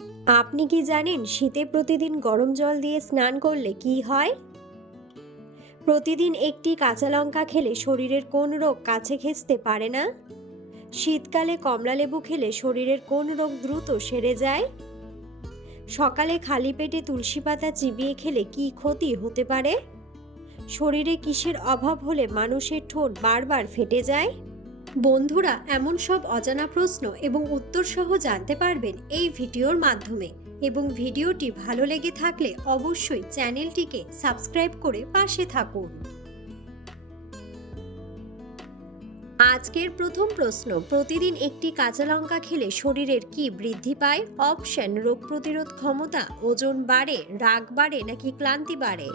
আপনি কি জানেন শীতে প্রতিদিন গরম জল দিয়ে স্নান করলে কি হয়? প্রতিদিন একটি কাঁচা লঙ্কা খেলে শরীরের কোন রোগ কাছে ঘেঁষতে পারে না? শীতকালে কমলালেবু খেলে শরীরের কোন রোগ দ্রুত সেরে যায়? সকালে খালি পেটে তুলসী পাতা চিবিয়ে খেলে কি ক্ষতি হতে পারে? শরীরে কিসের অভাব হলে মানুষের ঠোঁট বারবার ফেটে যায়? বন্ধুরা, এমন সব অজানা প্রশ্ন এবং উত্তর সহ জানতে পারবেন এই ভিডিওর মাধ্যমে। এবং ভিডিওটি ভালো লেগে থাকলে অবশ্যই চ্যানেলটিকে সাবস্ক্রাইব করে পাশে থাকুন। আজকের প্রথম প্রশ্ন, প্রতিদিন একটি কাঁচা লঙ্কা খেলে শরীরের কি বৃদ্ধি পায়? অপশন: রোগ প্রতিরোধ ক্ষমতা, ওজন বাড়ে, রাগ বাড়ে নাকি ক্লান্তি বাড়ে?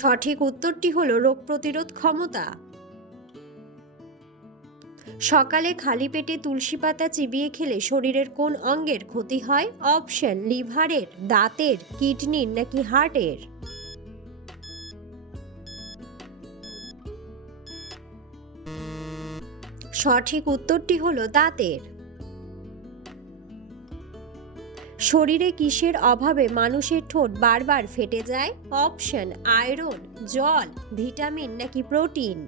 সঠিক উত্তরটি হলো রোগ প্রতিরোধ ক্ষমতা। সকালে খালি পেটে তুলসী পাতা চিবিয়ে খেলে শরীরের কোন অঙ্গের ক্ষতি হয়? অপশন: লিভারের, দাঁতের, কিডনির নাকি হার্টের? সঠিক উত্তরটি হলো দাঁতের। শরীরে কিসের অভাবে মানুষের ঠোঁট বারবার ফেটে যায়? অপশন: আয়রন, জল, ভিটামিন নাকি প্রোটিন?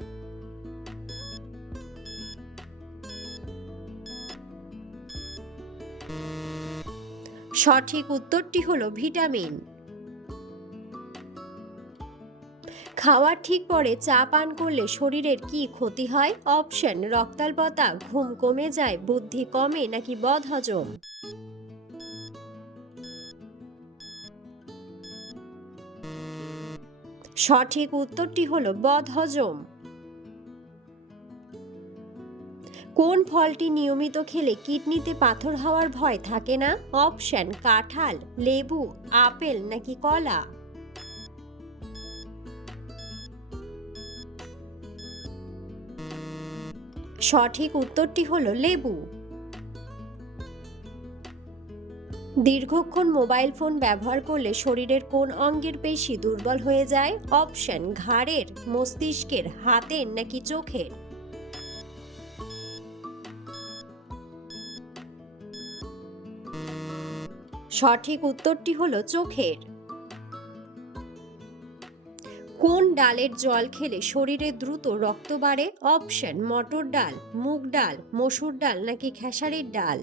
সঠিক উত্তরটি হলো ভিটামিন। খাওয়ার ঠিক পরে চা পান করলে শরীরের কি ক্ষতি হয়? অপশন: রক্তাল্পতা, ঘুম কমে যায়, বুদ্ধি কমে নাকি বদহজম? সঠিক উত্তরটি হলো বদহজম। কোন ফলটি নিয়মিত খেলে কিডনিতে পাথর হওয়ার ভয় থাকে না? অপশন: কাঁঠাল, লেবু, আপেল নাকি কলা? সঠিক উত্তরটি হলো লেবু। দীর্ঘক্ষণ মোবাইল ফোন ব্যবহার করলে শরীরের কোন অঙ্গের পেশি দুর্বল হয়ে যায়? অপশন: ঘাড়ের, মস্তিষ্কের, হাতের নাকি চোখের? সঠিক উত্তরটি হলো চোখের। কোন ডালের জল খেলে শরীরে দ্রুত রক্ত বাড়ে? অপশন: মটর ডাল, মুগ ডাল, মসুর ডাল নাকি খেসারির ডাল?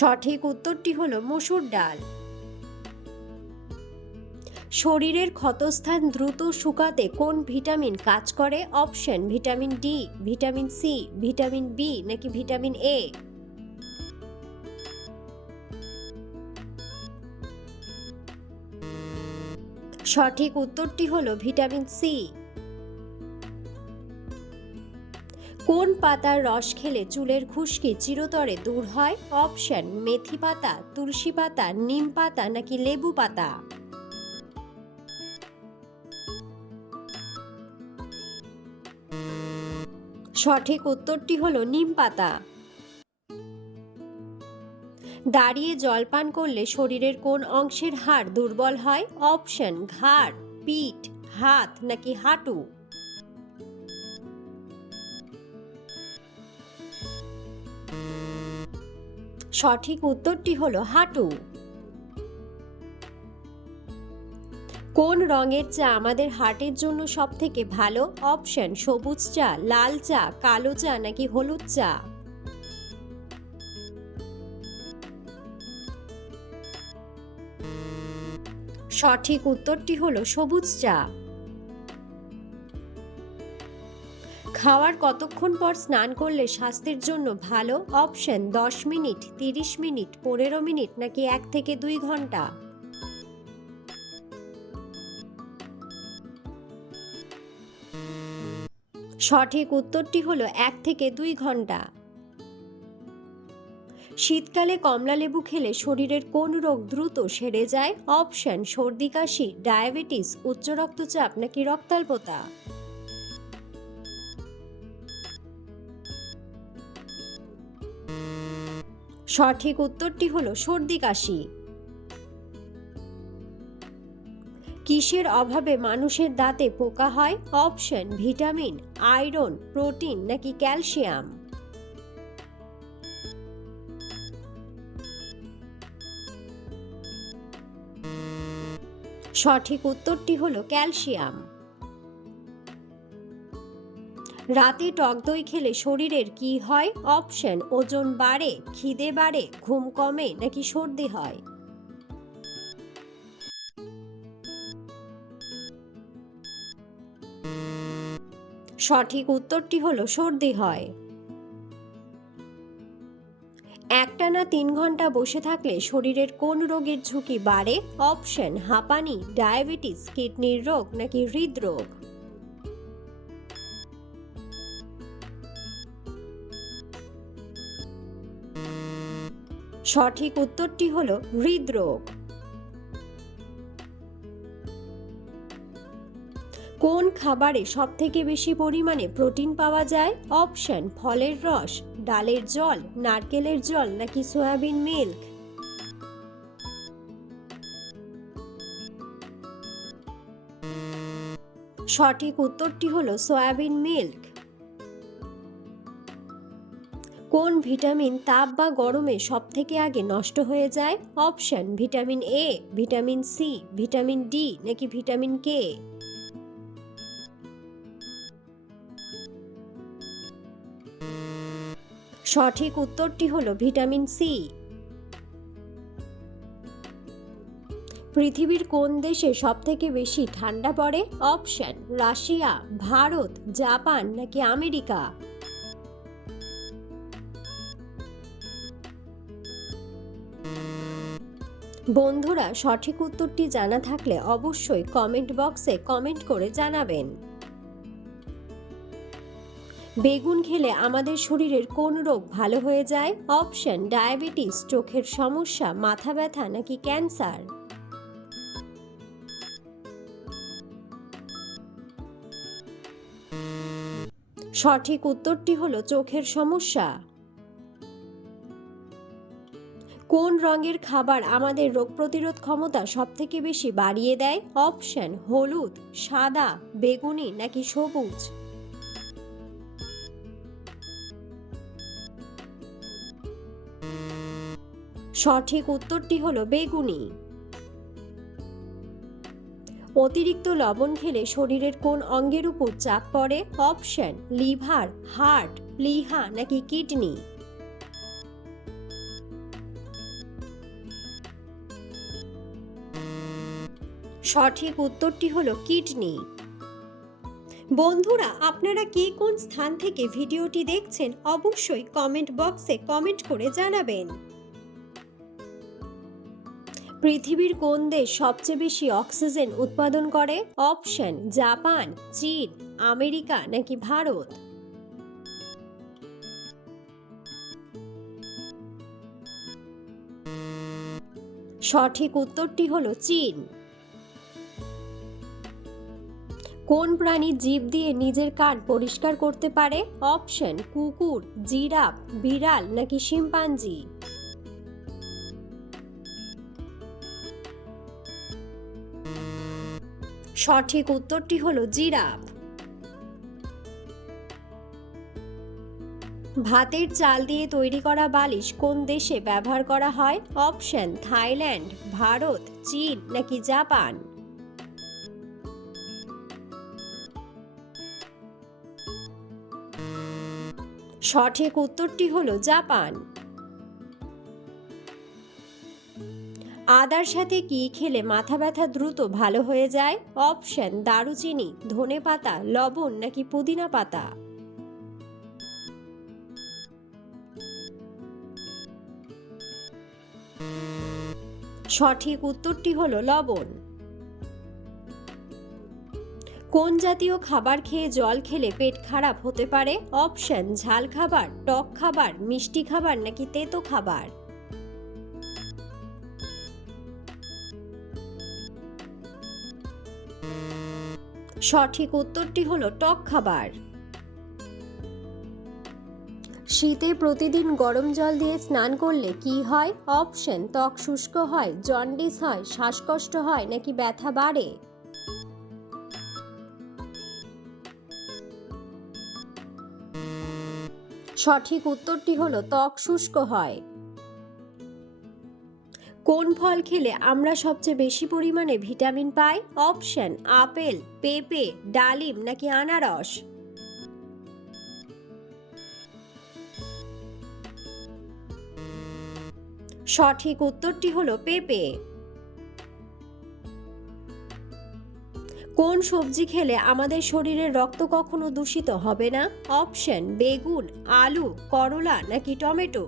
সঠিক উত্তরটি হলো মসুর ডাল। শরীরের ক্ষতস্থান দ্রুত শুকাতে কোন ভিটামিন কাজ করে? Option: vitamin D, vitamin C, vitamin B নাকি ভিটামিন এ? সঠিক উত্তরটি হলো ভিটামিন সি। কোন পাতার রস খেলে চুলের খুশকি চিরতরে দূর হয়? অপশন: মেথি পাতা, তুলসী পাতা, নিম পাতা নাকি লেবু পাতা? সঠিক উত্তরটি হলো নিম পাতা। দাঁড়িয়ে জল পান করলে শরীরের কোন অংশের হাড় দুর্বল হয়? অপশন: ঘাড়, পিঠ, হাত নাকি হাঁটু? সঠিক উত্তরটি হলো হাঁটু। কোন রঙের চা আমাদের হার্টের জন্য সব থেকে ভালো? অপশন: সবুজ চা, লাল চা, কালো চা নাকি হলুদ চা? সঠিক উত্তরটি হলো সবুজ চা। খাওয়ার কতক্ষণ পর স্নান করলে স্বাস্থ্যের জন্য ভালো? অপশন: 10 মিনিট, 30 মিনিট, 15 মিনিট নাকি 1 থেকে 2 ঘন্টা? সঠিক উত্তরটি হলো 1 থেকে 2 ঘন্টা। শীতকালে কমলালেবু খেলে শরীরের কোন রোগ দ্রুত সেরে যায়? অপশন: সর্দি কাশি, ডায়াবেটিস, উচ্চ রক্তচাপ নাকি রক্তাল্পতা? সঠিক উত্তরটি হলো সর্দি কাশি। কিসের অভাবে মানুষের দাঁতে পোকা হয়? অপশন ভিটামিন, আয়রন, প্রোটিন নাকি ক্যালসিয়াম। সঠিক উত্তরটি হলো ক্যালসিয়াম। রাতে টক দই খেলে শরীরের কি হয়? অপশন ওজন বাড়ে, খিদে বাড়ে, ঘুম কমে নাকি সর্দি হয়। সঠিক উত্তরটি হলো সর্দি হয়। একটানা 3 ঘন্টা বসে থাকলে শরীরের কোন রোগের ঝুঁকি বাড়ে? অপশন হাঁপানি, ডায়াবেটিস, কিডনির রোগ নাকি হৃদরোগ। সঠিক উত্তরটি হলো হৃদরোগ। কোন খাবারে সবথেকে বেশি পরিমাণে প্রোটিন পাওয়া যায়? অপশন ফলের রস, ডালের জল, নারকেলের জল নাকি সয়াবিন মিল্ক। সঠিক উত্তরটি হলো সয়াবিন মিল্ক। কোন ভিটামিন তাপ বা গরমে সবথেকে আগে নষ্ট হয়ে যায়? Option vitamin A, vitamin C, vitamin D নাকি ভিটামিন কে। সঠিক উত্তরটি হলো ভিটামিন সি। পৃথিবীর কোন দেশে সবথেকে বেশি ঠান্ডা পড়ে? অপশন রাশিয়া, ভারত, জাপান নাকি আমেরিকা। বন্ধুরা, সঠিক উত্তরটি জানা থাকলে অবশ্যই কমেন্ট বক্সে কমেন্ট করে জানাবেন। বেগুন খেলে আমাদের শরীরের কোন রোগ ভালো হয়ে যায়? অপশন ডায়াবেটিস, চোখের সমস্যা, মাথা ব্যথা নাকি ক্যান্সার। সঠিক উত্তরটি হলো চোখের সমস্যা। কোন রঙের খাবার আমাদের রোগ প্রতিরোধ ক্ষমতা সবথেকে বেশি বাড়িয়ে দেয়? অপশন হলুদ, সাদা, বেগুনি নাকি সবুজ। সঠিক উত্তরটি হলো বেগুনি। অতিরিক্ত লবণ খেলে শরীরের কোন অঙ্গের উপর চাপ পড়ে? অপশন লিভার, হার্ট, প্লিহা নাকি কিডনি। সঠিক উত্তরটি হলো কিডনি। বন্ধুরা, আপনারা কে কোন স্থান থেকে ভিডিওটি দেখছেন অবশ্যই কমেন্ট বক্সে কমেন্ট করে জানাবেন। পৃথিবীর কোন দেশ সবচেয়ে বেশি অক্সিজেন উৎপাদন করে? অপশন জাপান, চীন, আমেরিকা নাকি ভারত। সঠিক উত্তরটি হলো চীন। কোন প্রাণী জিভ দিয়ে নিজের কান পরিষ্কার করতে পারে? অপশন কুকুর, জিরাফ, বিড়াল নাকি শিম্পাঞ্জি। সঠিক উত্তরটি হলো জিরাফ। ভাতের চাল দিয়ে তৈরি করা বালিশ কোন দেশে ব্যবহার করা হয়? অপশন থাইল্যান্ড, ভারত, চীন নাকি জাপান। সঠিক উত্তরটি হলো জাপান। আদার সাথে কি খেলে মাথা ব্যথা দ্রুত ভালো হয়ে যায়? অপশন দারুচিনি, ধনেপাতা, লবণ নাকি পুদিনা পাতা। সঠিক উত্তরটি হলো লবণ। কোন জাতীয় খাবার খেয়ে জল খেলে পেট খারাপ হতে পারে? অপশন ঝাল খাবার, টক খাবার, মিষ্টি খাবার নাকি তেতো খাবার। সঠিক উত্তরটি হলো টক খাবার। শীতে প্রতিদিন গরম জল দিয়ে স্নান করলে কি হয়? অপশন ত্বক শুষ্ক হয়, জন্ডিস হয়, শ্বাসকষ্ট হয় নাকি ব্যথা বাড়ে। সঠিক উত্তরটি হলো ত্বক শুষ্ক হয়। কোন ফল খেলে আমরা সবচেয়ে বেশি পরিমাণে ভিটামিন পাই? অপশন: আপেল, পেঁপে, ডালিম নাকি আনারস। সঠিক উত্তরটি হলো পেঁপে। কোন সবজি খেলে আমাদের শরীরের রক্ত কখনো দূষিত হবে না? অপশন: বেগুন, আলু, করলা নাকি টমেটো।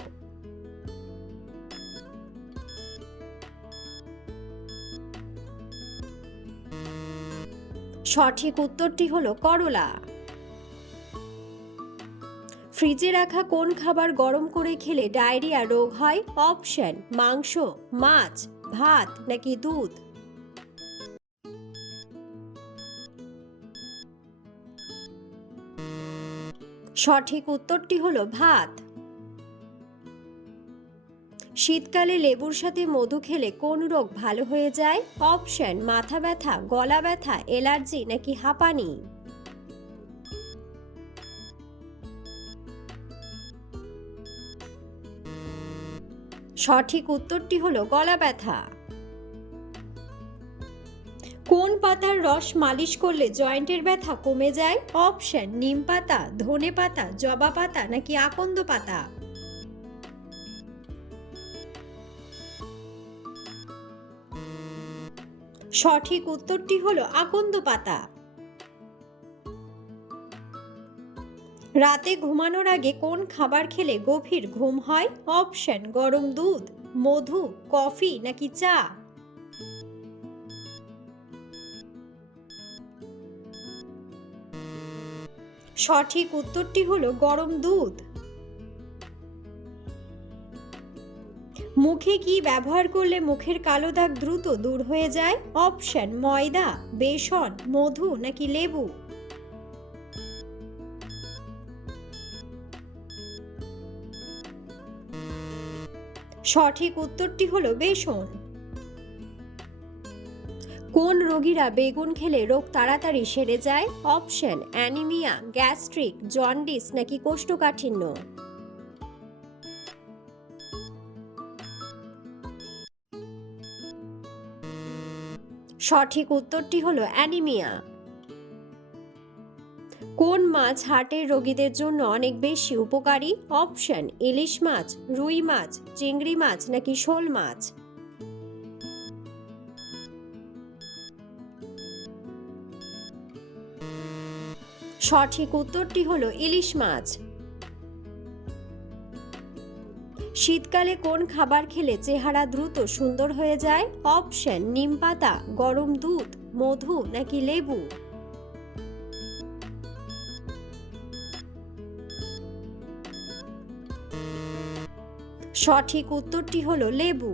সঠিক উত্তরটি হলো করলা। ফ্রিজে রাখা কোন খাবার গরম করে খেলে ডায়রিয়া রোগ হয়? অপশন: মাংস, মাছ, ভাত নাকি দুধ। সঠিক উত্তরটি হলো ভাত। শীতকালে লেবুর সাথে মধু খেলে কোন রোগ ভালো হয়ে যায়? অপশন: মাথা ব্যথা, গলা ব্যথা, অ্যালার্জি নাকি হাঁপানি। সঠিক উত্তরটি হলো গলা ব্যথা। কোন পাতার রস মালিশ করলে জয়েন্টের ব্যথা কমে যায়? অপশন: নিম পাতা, ধনে পাতা, জবা পাতা নাকি আকন্দ পাতা। সঠিক উত্তরটি হলো আকন্দ পাতা। রাতে ঘুমানোর আগে কোন খাবার খেলে গভীর ঘুম হয়? অপশন: গরম দুধ, মধু, কফি নাকি চা। সঠিক উত্তরটি হলো গরম দুধ। মুখে কি ব্যবহার করলে মুখের কালো দাগ দ্রুত দূর হয়ে যায়? অপশন: ময়দা, বেসন, মধু নাকি লেবু। সঠিক উত্তরটি হলো বেসন। কোন রোগীরা বেগুন খেলে রোগ তাড়াতাড়ি সেরে যায়? অপশন: অ্যানিমিয়া, গ্যাস্ট্রিক, জন্ডিস নাকি কোষ্ঠকাঠিন্য। সঠিক উত্তরটি হলো অ্যানিমিয়া। কোন মাছ হার্টের রোগীদের জন্য অনেক বেশি উপকারী? অপশন: ইলিশ মাছ, রুই মাছ, চিংড়ি মাছ নাকি শোল মাছ। সঠিক উত্তরটি হলো ইলিশ মাছ। শীতকালে কোন খাবার খেলে চেহারা দ্রুত সুন্দর হয়ে যায়? অপশন: নিম পাতা, গরম দুধ, মধু নাকি লেবু। সঠিক উত্তরটি হলো লেবু।